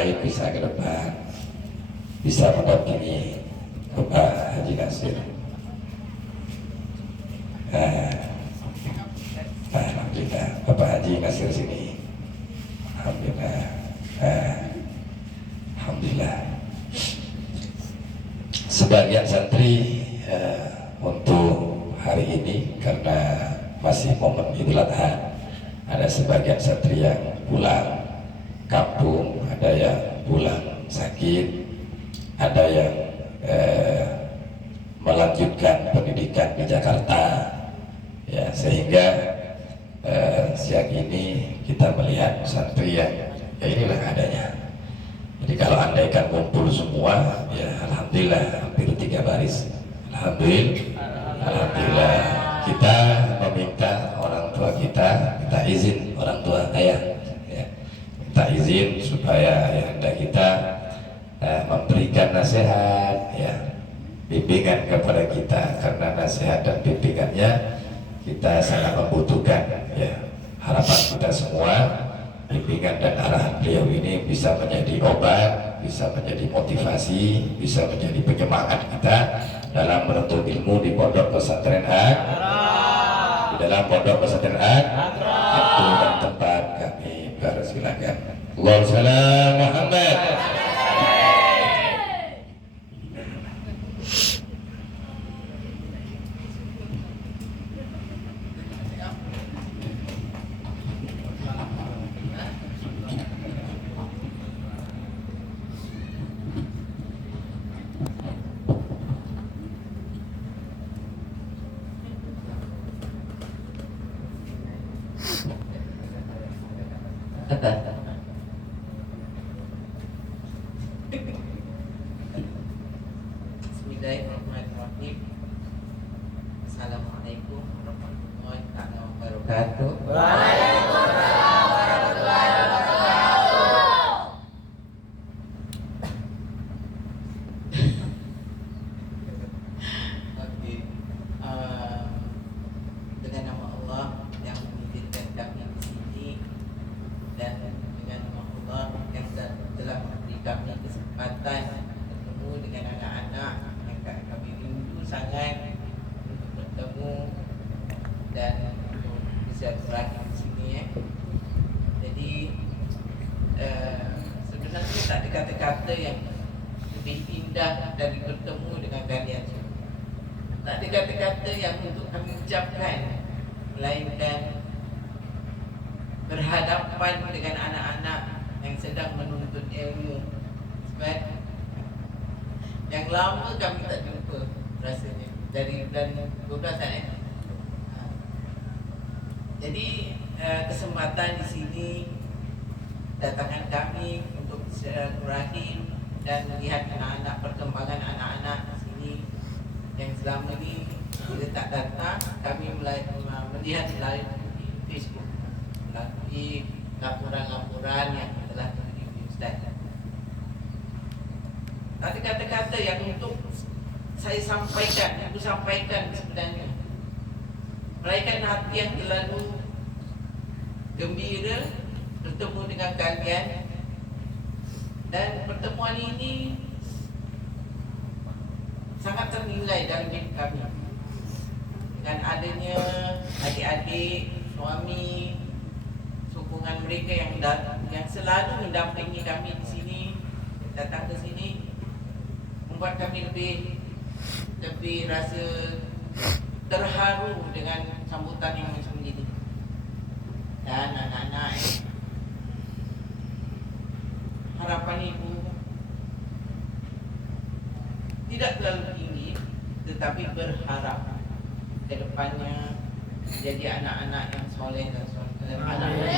lain bisa ke depan, bisa mendampingi Bapak Haji Nasir. Alhamdulillah, Bapak Haji Nasir sini. Alhamdulillah. Alhamdulillah. Sebagian santri untuk hari ini karena masih momen Idul Adha, ada sebagian santri yang pulang kampung, ada yang pulang sakit, ada yang melanjutkan pendidikan di Jakarta, ya, sehingga siang ini kita melihat santri yang ya inilah adanya. Jadi kalau andaikan kumpul semua, ya alhamdulillah hampir 3 baris. Alhamdulillah kita meminta orang tua kita, minta izin orang tua ayah, ya, minta izin supaya ayahanda kita memberikan nasihat, ya, bimbingan kepada kita, karena nasihat dan bimbingannya kita sangat membutuhkan, ya. Harapan kita semua bimbingan dan arahan beliau ini bisa menjadi obat, bisa menjadi motivasi, bisa menjadi penyemangat kita dalam menuntut ilmu di pondok pesantren di dalam pondok pesantren waktu dan tempat kami persilakan. Allahumma shalli ala Muhammad. Bismillahirrahmanirrahim. Assalamualaikum warahmatullahi wabarakatuh. Waalaikumsalam warahmatullahi wabarakatuh. Oke, dengan nama Allah yang mengizinkan kami di sini, dan dengan nama Allah yang telah memberi kami kesempatan bertemu dengan anak-anak yang kami rindu sangat untuk bertemu dan untuk bisa berakhir di sini, ya. Jadi sebenarnya tak ada kata-kata yang lebih indah dari bertemu dengan kalian. Tak ada kata-kata yang untuk kami ucapkan, melainkan berhadapan dengan anak-anak yang sedang menuntut ilmu. Sebab yang lama kami tak jumpa rasanya, dari bulan 12 . Jadi kesempatan di sini, datangan kami untuk silaturahim dan melihat anak-anak, perkembangan anak-anak di sini yang selama ini bila tak datang, kami melihat melalui Facebook, melalui laporan-laporan yang telah diberi Ustaz. Ada kata-kata yang untuk saya sampaikan, aku sampaikan sebenarnya, melainkan hati yang terlalu gembira bertemu dengan kalian. Dan pertemuan ini sangat ternilai dalam hidup kami, dengan adanya adik-adik, suami, sokongan mereka yang selalu mendampingi kami di sini, datang ke sini, membuat kami lebih rasa terharu dengan sambutan yang macam ini. Dan anak-anak, harapan ibu tidak terlalu tinggi, tetapi berharap ke depannya menjadi anak-anak yang soleh dan soleh, anak-anak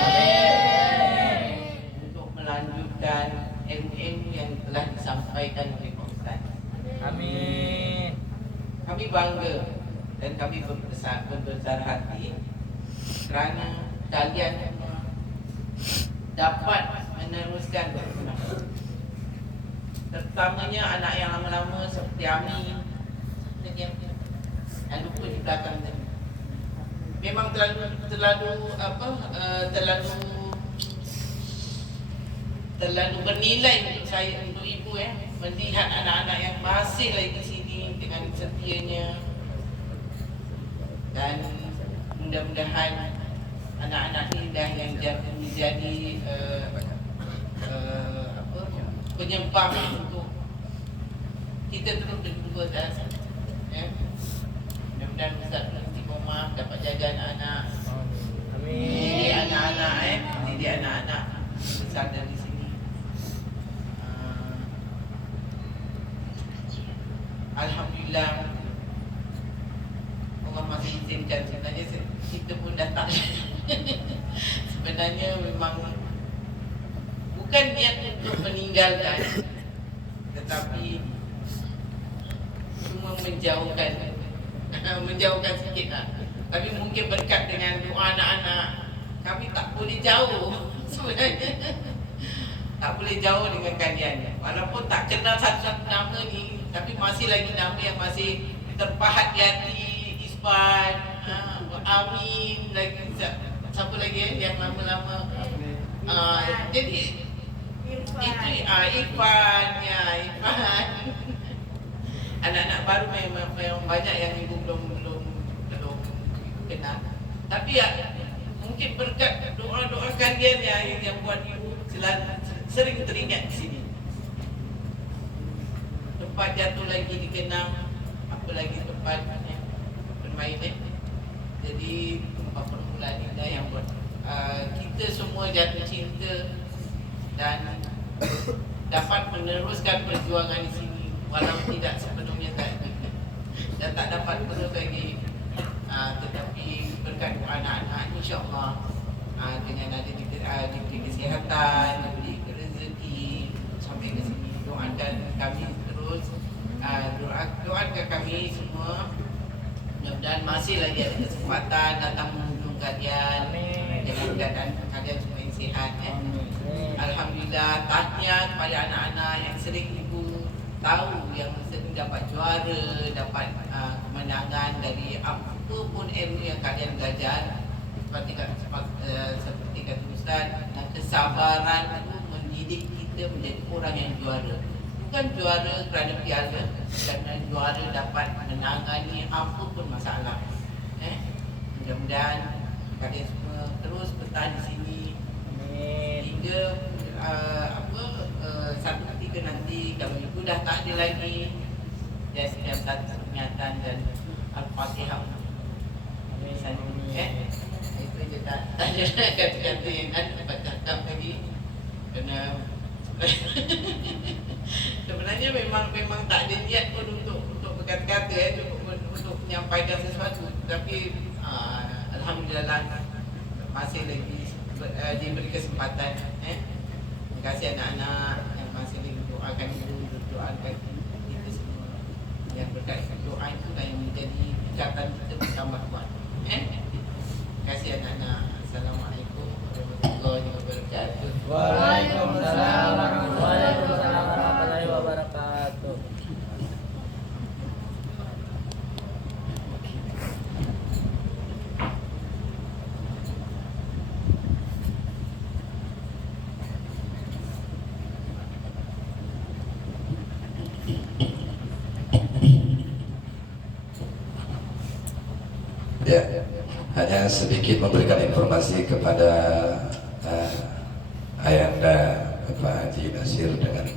untuk melanjutkan ilmu-ilmu yang telah disampaikan oleh Pak Ustaz. Amin. Kami bangga dan kami berbesar hati kerana kalian dapat meneruskan terutamanya anak yang lama-lama seperti Ami yang lupa di belakang tadi. Memang terlalu terlalu bernilai untuk saya, untuk ibu melihat anak-anak yang masih lagi di sini dengan setianya, dan mudah-mudahan anak-anak ini dah yang menjadi penyembah untuk kita terus berdua dan mudah-mudahan Ustaz Istiqomah dapat jaga anak-anak, didik anak-anak didik anak-anak besar dari sini. Alhamdulillah Allah masih izinkan. Sebenarnya kita pun dah tak sebenarnya memang bukan niat untuk meninggalkan, tetapi cuma menjauhkan sikit lah. Tapi mungkin berkat dengan doa anak-anak, kami tak boleh jauh sebenarnya. Tak boleh jauh dengan kalian. Walaupun tak kenal satu-satu nama ni, tapi masih lagi nama yang masih terpahat di hati. Ispan, Amin, lagi siapa lagi yang lama-lama. Jadi itu Irfan, Irfan. Anak-anak baru memang banyak yang ibu belum kenal. Tapi mungkin berkat doa-doa kalian yang buat ibu sering teringat di sini. Tempat jatuh lagi dikenang, apalagi tempat bermain Jadi tempat permulaan indah yang buat kita semua jatuh cinta dan dapat meneruskan perjuangan di sini walau tidak sepenuhnya dan tak dapat terus lagi, tetapi berkat anak-anak insya-Allah dengan ada diberi kesihatan, diberi rezeki sampai ke sini. Doakan kami terus, doakan kami semua, mudah-mudahan masih lagi ada kesempatan datang mengunjung kalian dengan keadaan kalian semua yang sihat. Alhamdulillah, tahniah kepada anak-anak yang sering ibu tahu yang sering dapat juara, dapat kemenangan dari apapun ilmu yang kalian belajar. Seperti kata Ustaz, dan kesabaran itu mendidik kita menjadi orang yang juara. Bukan juara kerana piala, kerana juara dapat menangani apapun masalah. Mudah-mudahan kalian semua terus bertahan di sini hingga satu ketika nanti kalau ibu dah tak ada lagi, saya sedang datang pernyataan dan Al-Fatihah. Itu je tak ada kata-kata yang dapat cakap lagi, kerana sebenarnya memang tak ada niat pun untuk berkata-kata, untuk menyampaikan sesuatu. Tapi alhamdulillah masih lagi diberi kesempatan. Terima kasih anak-anak yang masih doakan ibu, doakan kita semua. Yang berkat doa itu yang menjadi ucapan kita bertambah kuat. Terima kasih anak-anak. Assalamualaikum warahmatullahi wabarakatuh. Waalaikumsalam warahmatullahi wabarakatuh. Ya, hanya sedikit memberikan informasi kepada Ayanda Bapak Haji Nasir dengan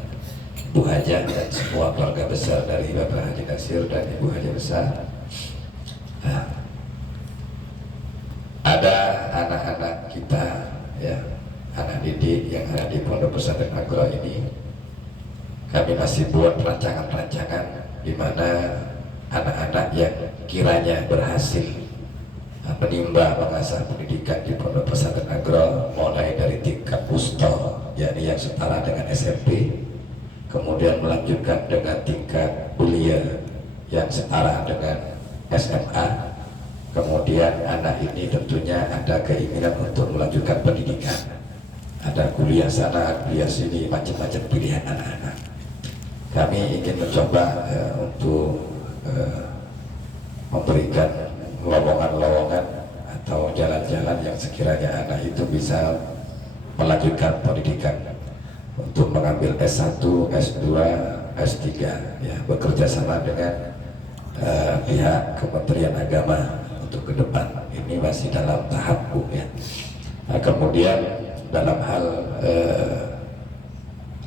Bu Haja dan semua keluarga besar dari Bapak Haji Nasir dan Ibu Haja besar. Ada anak-anak kita, ya, anak didik yang ada di Pondok Pesantren Agro ini, kami masih buat rancangan-rancangan di mana anak-anak yang kiranya berhasil menimba mengasah pendidikan di Pondok Pesantren Agro mulai dari tingkat wusta, yakni yang setara dengan SMP, kemudian melanjutkan dengan tingkat kuliah yang setara dengan SMA, kemudian anak ini tentunya ada keinginan untuk melanjutkan pendidikan, ada kuliah sana, kuliah sini, macam-macam pilihan anak-anak. Kami ingin mencoba untuk memberikan lowongan-lowongan atau jalan-jalan yang sekiranya anak itu bisa melanjutkan pendidikan untuk mengambil S1, S2, S3 ya, bekerja sama dengan pihak Kementerian Agama untuk ke depan. Ini masih dalam tahap Bu ya. Nah, kemudian dalam hal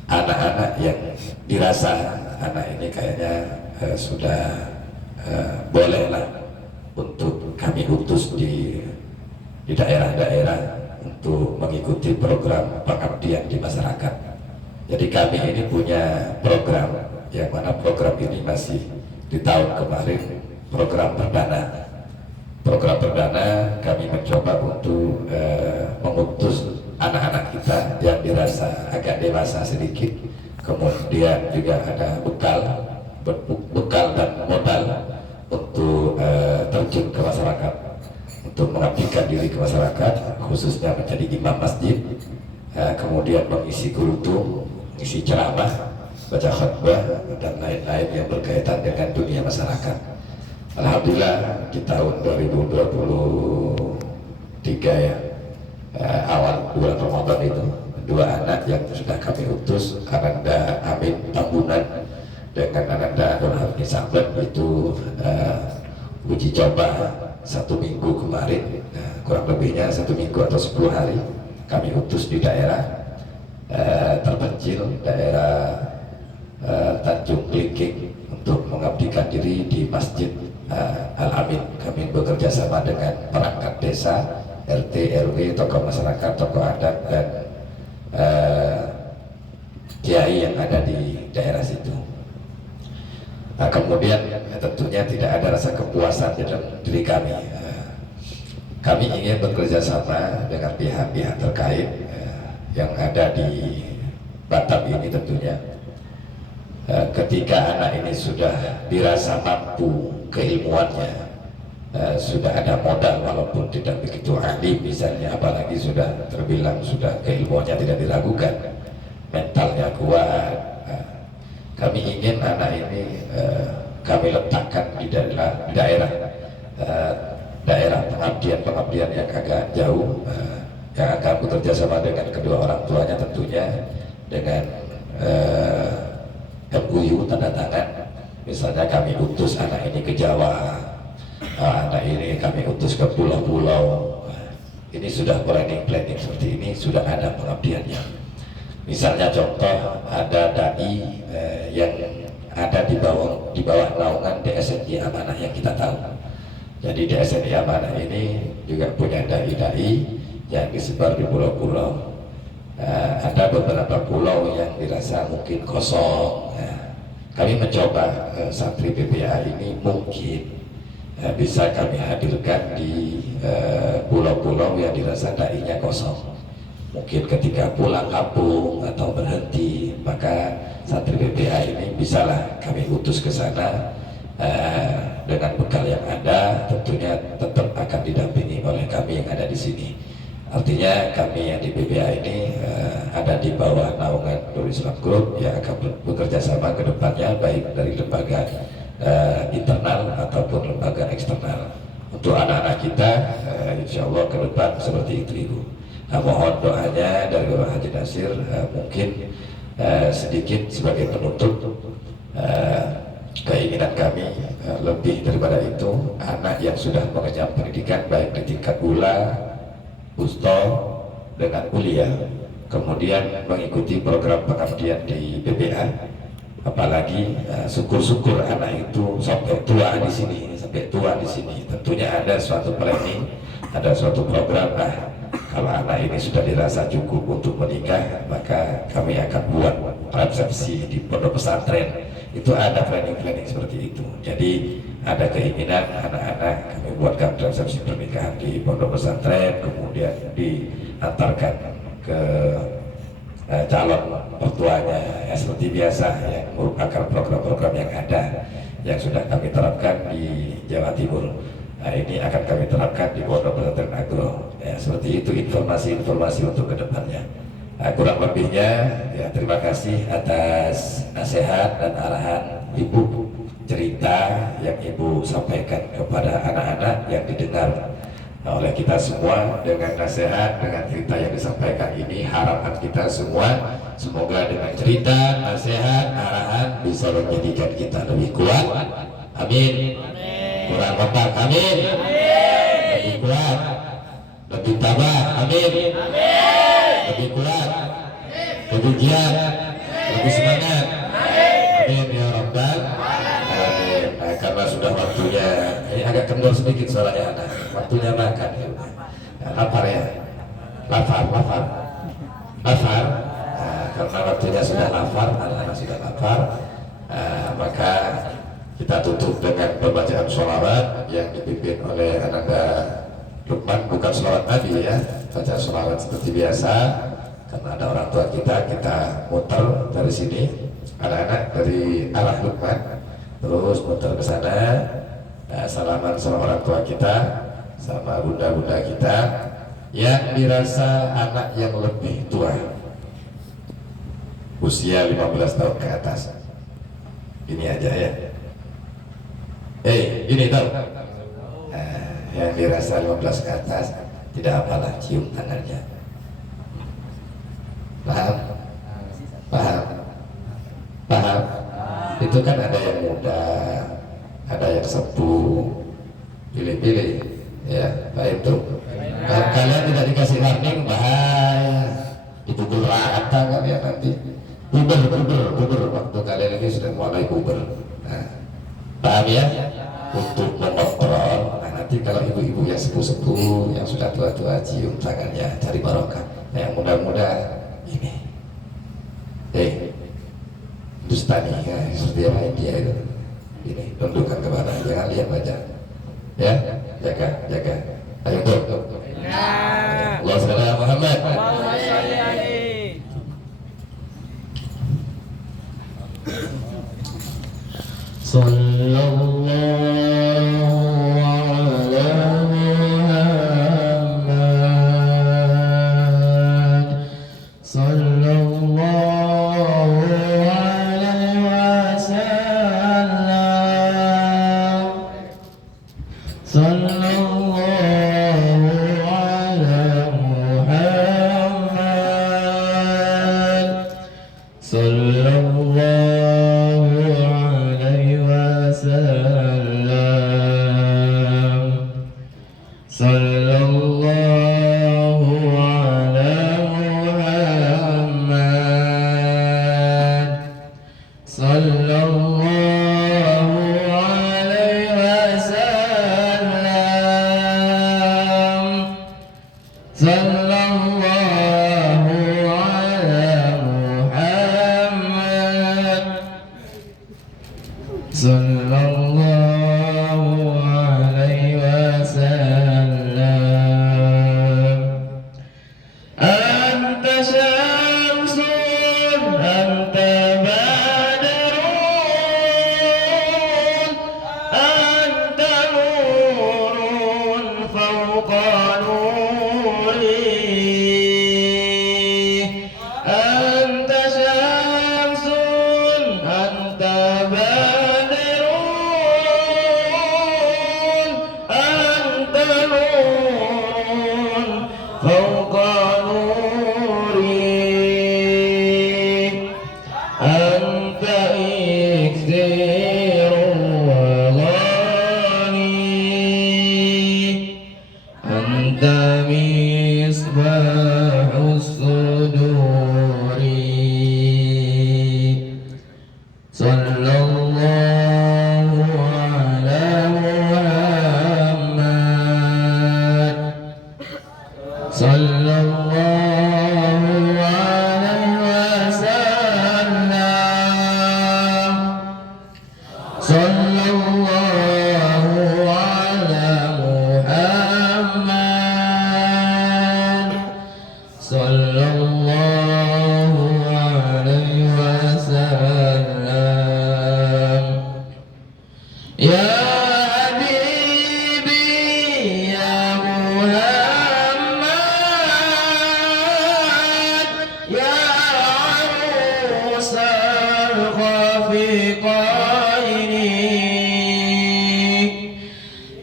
anak-anak yang dirasa anak ini kayaknya sudah bolehlah untuk kami utus di daerah-daerah untuk mengikuti program pengabdian di masyarakat. Jadi kami ini punya program yang mana program ini masih di tahun kemarin program perdana. Program perdana kami mencoba untuk mengutus anak-anak kita yang dirasa agak dewasa sedikit, kemudian juga ada bekal dan modal untuk terjun ke masyarakat, untuk mengabdikan diri ke masyarakat, khususnya menjadi imam masjid, kemudian mengisi kultum, mengisi ceramah, baca khutbah dan lain-lain yang berkaitan dengan dunia masyarakat. Alhamdulillah di tahun 2023 ya, awal bulan Ramadan itu 2 anak yang sudah kami utus, Ananda Amin Tambunan dengan Ananda Nurhafni Sabet itu uji coba 1 minggu kemarin, kurang lebihnya 1 minggu atau 10 hari kami utus di daerah terpencil, daerah Tanjung Klingking untuk mengabdikan diri di Masjid Al-Amin. Kami bekerja sama dengan perangkat desa, RT, RW, tokoh masyarakat, tokoh adat dan kiai yang ada di daerah situ. Nah, kemudian tentunya tidak ada rasa kepuasan di dalam diri kami. Kami ingin bekerja sama dengan pihak-pihak terkait yang ada di Batam ini tentunya. Ketika anak ini sudah dirasa mampu keilmuannya, sudah ada modal walaupun tidak begitu ahli misalnya, apalagi sudah terbilang sudah keilmuannya tidak diragukan, mentalnya kuat, kami ingin anak ini kami letakkan di daerah pengabdian yang agak jauh, yang akan bekerja sama dengan kedua orang tuanya tentunya, dengan MOU tanda tangan. Misalnya kami utus anak ini ke Jawa, anak ini kami utus ke pulau-pulau. Ini sudah planning seperti ini, sudah ada pengabdiannya. Misalnya contoh ada dai yang ada di bawah naungan DSNI Amanah yang kita tahu. Jadi DSNI Amanah ini juga punya dai-dai yang disebar di pulau-pulau. Ada beberapa pulau yang dirasa mungkin kosong. Kami mencoba santri BPA ini mungkin bisa kami hadirkan di pulau-pulau yang dirasa dai-nya kosong. Mungkin ketika pulang kampung atau berhenti, maka santri BPA ini bisalah kami utus ke sana dengan bekal yang ada, tentunya tetap akan didampingi oleh kami yang ada di sini. Artinya kami yang di BPA ini ada di bawah naungan Nurul Islam Group yang akan bekerja sama ke depannya, baik dari lembaga internal ataupun lembaga eksternal. Untuk anak-anak kita, insya Allah ke depan seperti itu Ibu. Nah, mohon doanya dari Bapak Haji Nasir, mungkin sedikit sebagai penutup. Keinginan kami lebih daripada itu, anak yang sudah mengenyam pendidikan baik di tingkat ula, usto, dengan kuliah, kemudian mengikuti program pengabdian di BPA, apalagi syukur-syukur anak itu sampai tua di sini, tentunya ada suatu planning, ada suatu program. Kalau anak ini sudah dirasa cukup untuk menikah, maka kami akan buat resepsi di pondok pesantren. Itu ada planning seperti itu. Jadi ada keinginan anak-anak kami buatkan resepsi pernikahan di pondok pesantren, kemudian diantarkan ke calon mertuanya, ya seperti biasa, yang merupakan program-program yang ada yang sudah kami terapkan di Jawa Timur. Nah, ini akan kami terapkan di Pondok Pesantren Agro. Ya, seperti itu informasi untuk kedepannya. Nah, kurang lebihnya, ya terima kasih atas nasihat dan arahan Ibu, cerita yang Ibu sampaikan kepada anak-anak yang didengar oleh kita semua. Dengan nasihat, dengan cerita yang disampaikan ini, harapan kita semua semoga dengan cerita, nasihat, arahan bisa menjadikan kita lebih kuat. Amin. Kurang kompak. Amin. Lebih kuat, lebih tabah. Amin. Lebih kuat, lebih giat, lebih semangat. Amin ya Rabbal alamin. Nah, karena sudah waktunya, ini agak kendor sedikit suaranya anak. Waktunya makan ya. Lapar ya, lapar. Nah, karena waktunya sudah lapar, anak-anak sudah lapar, maka kita tutup dengan pembacaan sholawat yang dipimpin oleh Ananda Lukman. Bukan sholawat Nabi ya, baca sholawat seperti biasa. Karena ada orang tua kita muter dari sini, anak-anak dari arah Lukman, terus muter ke sana, salaman sama orang tua kita, sama bunda-bunda kita yang dirasa anak yang lebih tua, usia 15 tahun ke atas. Ini aja ya. Ini tahu. Yang dirasa 15 ke atas, tidak apalah, cium tangannya. Paham? Itu kan ada yang muda, ada yang sepuh, pilih-pilih ya. Baik tuh. Kalau kalian tidak dikasih warning, bahaya, dipukul rata kalian nanti. Puber, waktu kalian ini sudah mulai puber. Nah, paham ya? Untuk mengontrol. Nah, nanti kalau ibu-ibu yang sepuh-sepuh, yang sudah tua-tua, cium tangannya, cari barokah. Nah, yang muda-muda ini, Dustani ya, seperti apa India itu. Ini tundukkan kemana, jangan lihat baca. Ya, jaga. Ayo tuh. Allah SWT Muhammad. Sallallahu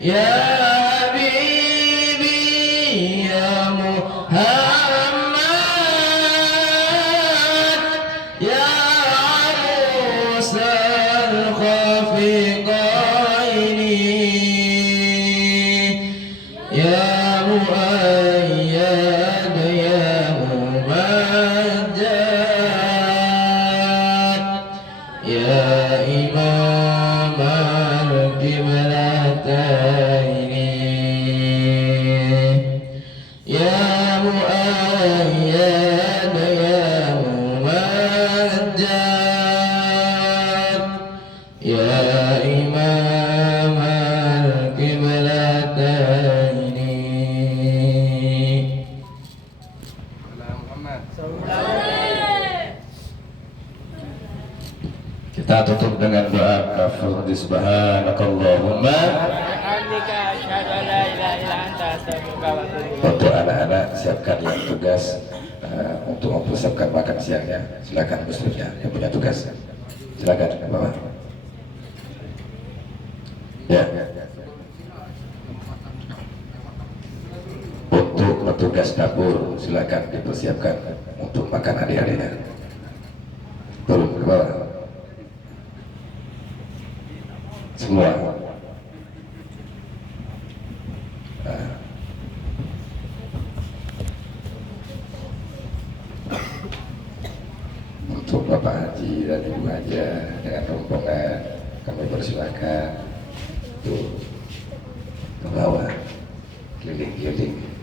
Ya Habibi Kita tutup dengan doa nafsu subhanakallahumma. Bihamdika asyhadu an la ilaha illa anta astaghfiruka wa atubu ilaik. Untuk anak-anak siapkan yang tugas untuk mempersiapkan makan siangnya. Silakan muslimnya yang punya tugas. Silakan ke bawah. Ya. Untuk petugas dapur silakan dipersiapkan untuk makan adik-adiknya. Turun ke bawah. Semua. Nah. Untuk Bapak Haji dan Ibu Haja dengan rombongan kami persilakan tuh ke bawah keliling-keliling.